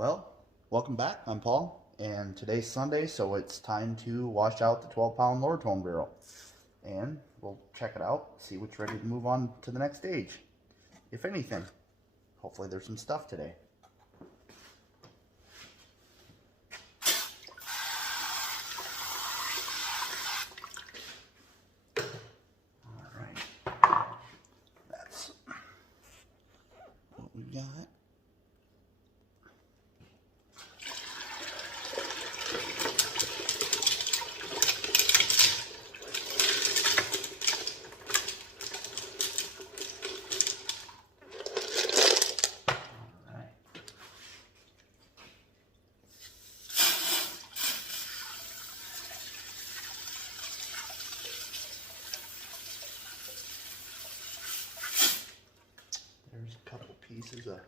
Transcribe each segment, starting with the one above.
Well, welcome back. I'm Paul, and today's Sunday, so it's time to wash out the 12-pound lortone barrel. And we'll check it out, see what's ready to move on to the next stage. If anything, hopefully there's some stuff today. All right, that's what we got. There's a couple pieces of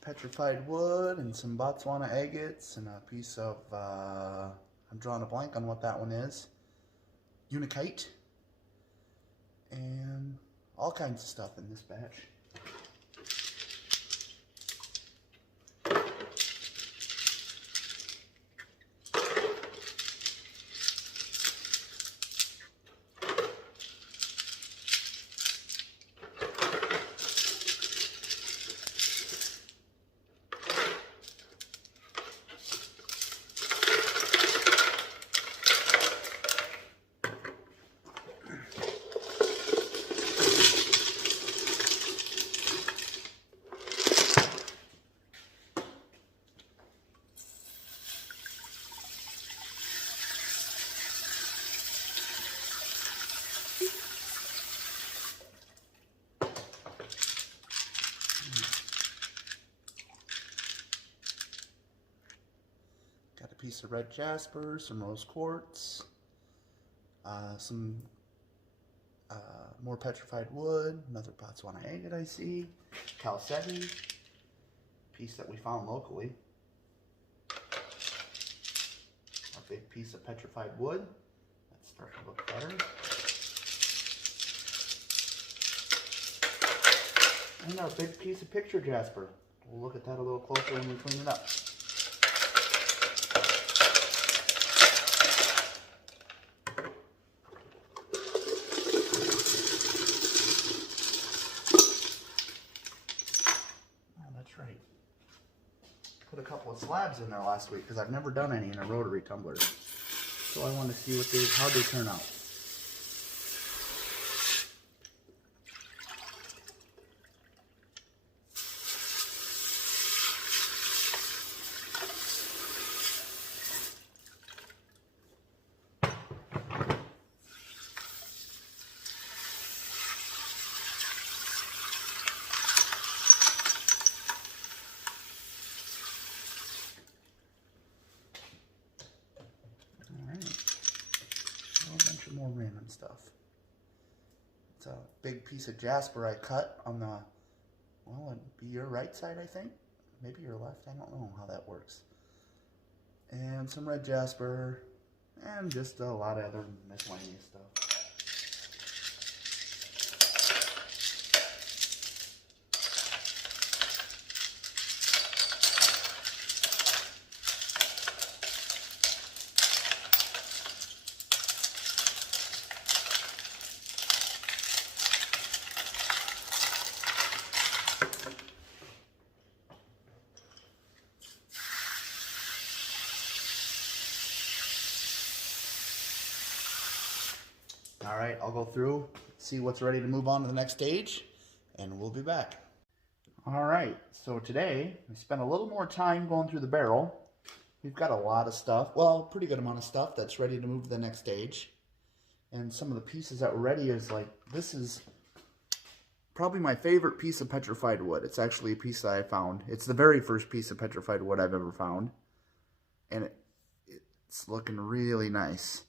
petrified wood and some Botswana agates and a piece of, I'm drawing a blank on what that one is, unikite, and all kinds of stuff in this batch. Got a piece of red jasper, some rose quartz, some more petrified wood, another Botswana agate I see, calceti, piece that we found locally, a big piece of petrified wood, that's starting to look better, and our big piece of picture jasper. We'll look at that a little closer when we clean it up. Put a couple of slabs in there last week because I've never done any in a rotary tumbler. So I want to see how they turn out. More random stuff. It's a big piece of jasper I cut on the, well, it'd be your right side, I think. Maybe your left, I don't know how that works. And some red jasper, and just a lot of other miscellaneous stuff. All right, I'll go through, see what's ready to move on to the next stage, and we'll be back. All right, so today we spent a little more time going through the barrel. We've got a lot of stuff, well, pretty good amount of stuff that's ready to move to the next stage. And some of the pieces that were ready is like, this is probably my favorite piece of petrified wood. It's actually a piece that I found. It's the very first piece of petrified wood I've ever found. And it's looking really nice.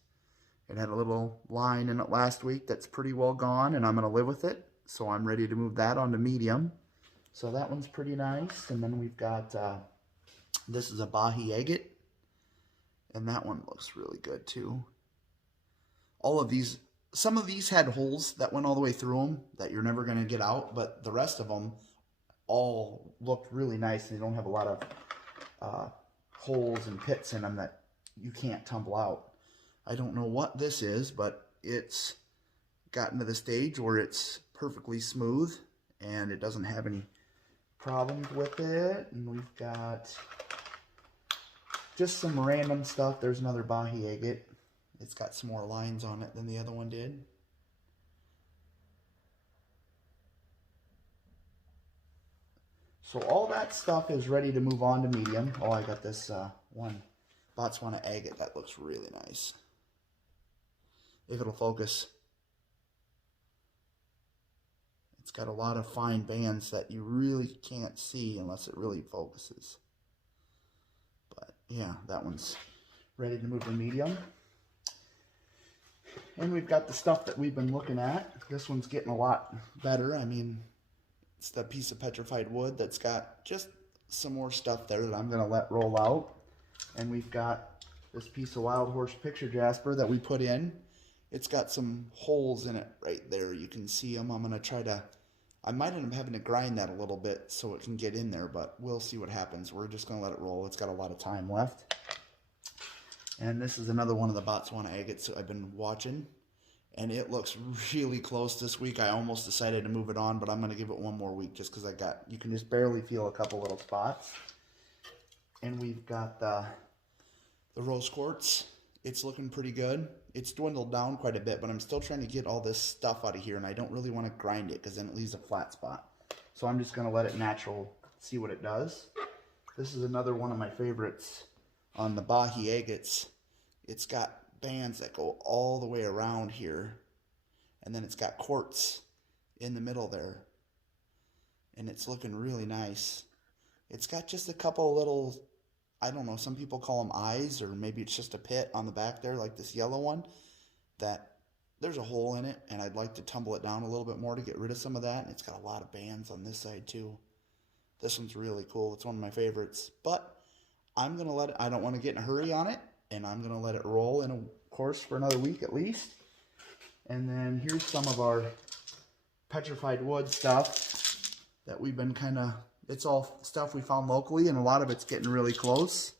It had a little line in it last week that's pretty well gone, and I'm going to live with it. So I'm ready to move that onto medium. So that one's pretty nice. And then we've got, this is a Bahi agate. And that one looks really good too. All of these, some of these had holes that went all the way through them that you're never going to get out. But the rest of them all looked really nice. They don't have a lot of holes and pits in them that you can't tumble out. I don't know what this is, but it's gotten to the stage where it's perfectly smooth and it doesn't have any problems with it. And we've got just some random stuff. There's another Bahi agate. It's got some more lines on it than the other one did. So all that stuff is ready to move on to medium. Oh, I got this one Botswana agate that looks really nice. If it'll focus. It's got a lot of fine bands that you really can't see unless it really focuses. But yeah, that one's ready to move to medium. And we've got the stuff that we've been looking at. This one's getting a lot better. I mean, it's the piece of petrified wood that's got just some more stuff there that I'm going to let roll out. And we've got this piece of wild horse picture jasper that we put in. It's got some holes in it right there. You can see them. I'm going to try to, I might end up having to grind that a little bit so it can get in there, but we'll see what happens. We're just going to let it roll. It's got a lot of time left. And this is another one of the Botswana agates that I've been watching. And it looks really close this week. I almost decided to move it on, but I'm going to give it one more week just because you can just barely feel a couple little spots. And we've got the rose quartz. It's looking pretty good. It's dwindled down quite a bit, but I'm still trying to get all this stuff out of here, and I don't really want to grind it because then it leaves a flat spot. So I'm just going to let it natural, see what it does. This is another one of my favorites on the Bahi agates. It's got bands that go all the way around here, and then it's got quartz in the middle there, and it's looking really nice. It's got just a couple little, I don't know, some people call them eyes, or maybe it's just a pit on the back there, like this yellow one, that there's a hole in it, and I'd like to tumble it down a little bit more to get rid of some of that. And it's got a lot of bands on this side too. This one's really cool. It's one of my favorites, but I'm gonna let it, I don't want to get in a hurry on it, and I'm gonna let it roll in a course for another week at least. And then here's some of our petrified wood stuff that we've been kind of, it's all stuff we found locally, and a lot of it's getting really close,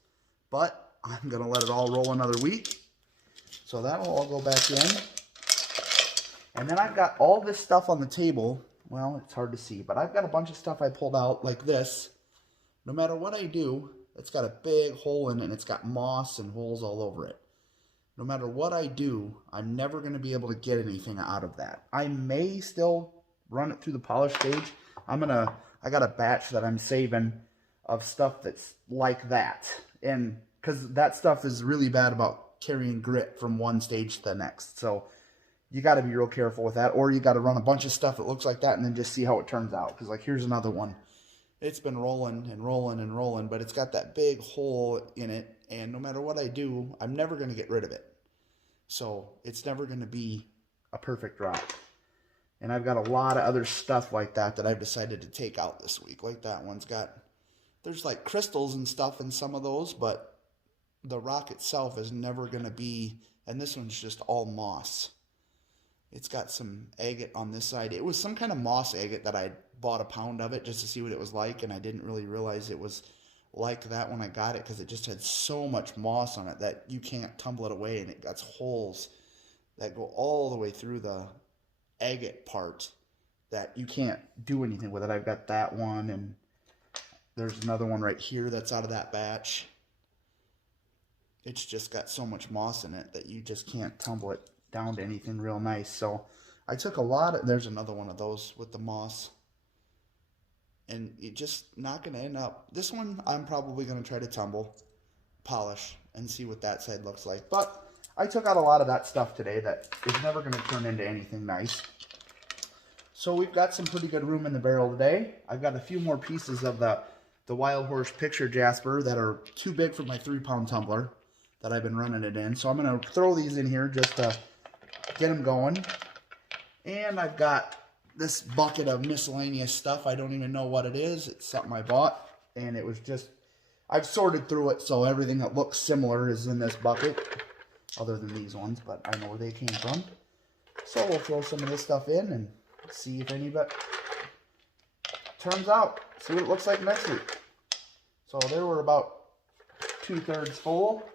but I'm gonna let it all roll another week. So that'll all go back in. And then I've got all this stuff on the table. Well, it's hard to see, but I've got a bunch of stuff I pulled out like this. No matter what I do, it's got a big hole in it, and it's got moss and holes all over it. No matter what I do, I'm never going to be able to get anything out of that. I may still run it through the polish stage. I got a batch that I'm saving of stuff that's like that. And because that stuff is really bad about carrying grit from one stage to the next. So you got to be real careful with that. Or you got to run a bunch of stuff that looks like that and then just see how it turns out. Because like here's another one. It's been rolling and rolling and rolling, but it's got that big hole in it. And no matter what I do, I'm never going to get rid of it. So it's never going to be a perfect rock. And I've got a lot of other stuff like that that I've decided to take out this week. Like that one's got, there's like crystals and stuff in some of those, but the rock itself is never going to be, and this one's just all moss. It's got some agate on this side. It was some kind of moss agate that I bought a pound of it just to see what it was like, and I didn't really realize it was like that when I got it because it just had so much moss on it that you can't tumble it away, and it got holes that go all the way through the agate part that you can't do anything with it. I've got that one, and there's another one right here that's out of that batch. It's just got so much moss in it that you just can't tumble it down to anything real nice. So I took a lot of, there's another one of those with the moss. And it just not going to end up, this one I'm probably going to try to tumble, polish, and see what that side looks like. But I took out a lot of that stuff today that is never going to turn into anything nice. So we've got some pretty good room in the barrel today. I've got a few more pieces of the Wild Horse Picture Jasper that are too big for my 3-pound tumbler that I've been running it in. So I'm going to throw these in here just to get them going. And I've got this bucket of miscellaneous stuff. I don't even know what it is. It's something I bought, and it was just, I've sorted through it, so everything that looks similar is in this bucket, other than these ones, but I know where they came from. So we'll throw some of this stuff in and see if any of it turns out. See what it looks like next week. So there were about 2/3 full.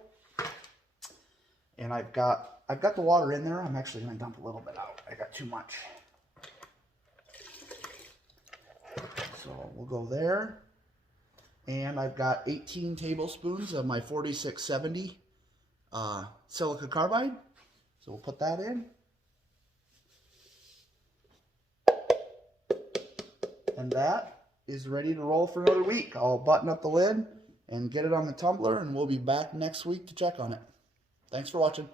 And I've got the water in there. I'm actually going to dump a little bit out. I got too much. So we'll go there. And I've got 18 tablespoons of my 4670 silica carbide. So we'll put that in. And that is ready to roll for another week. I'll button up the lid and get it on the tumbler, and we'll be back next week to check on it. Thanks for watching.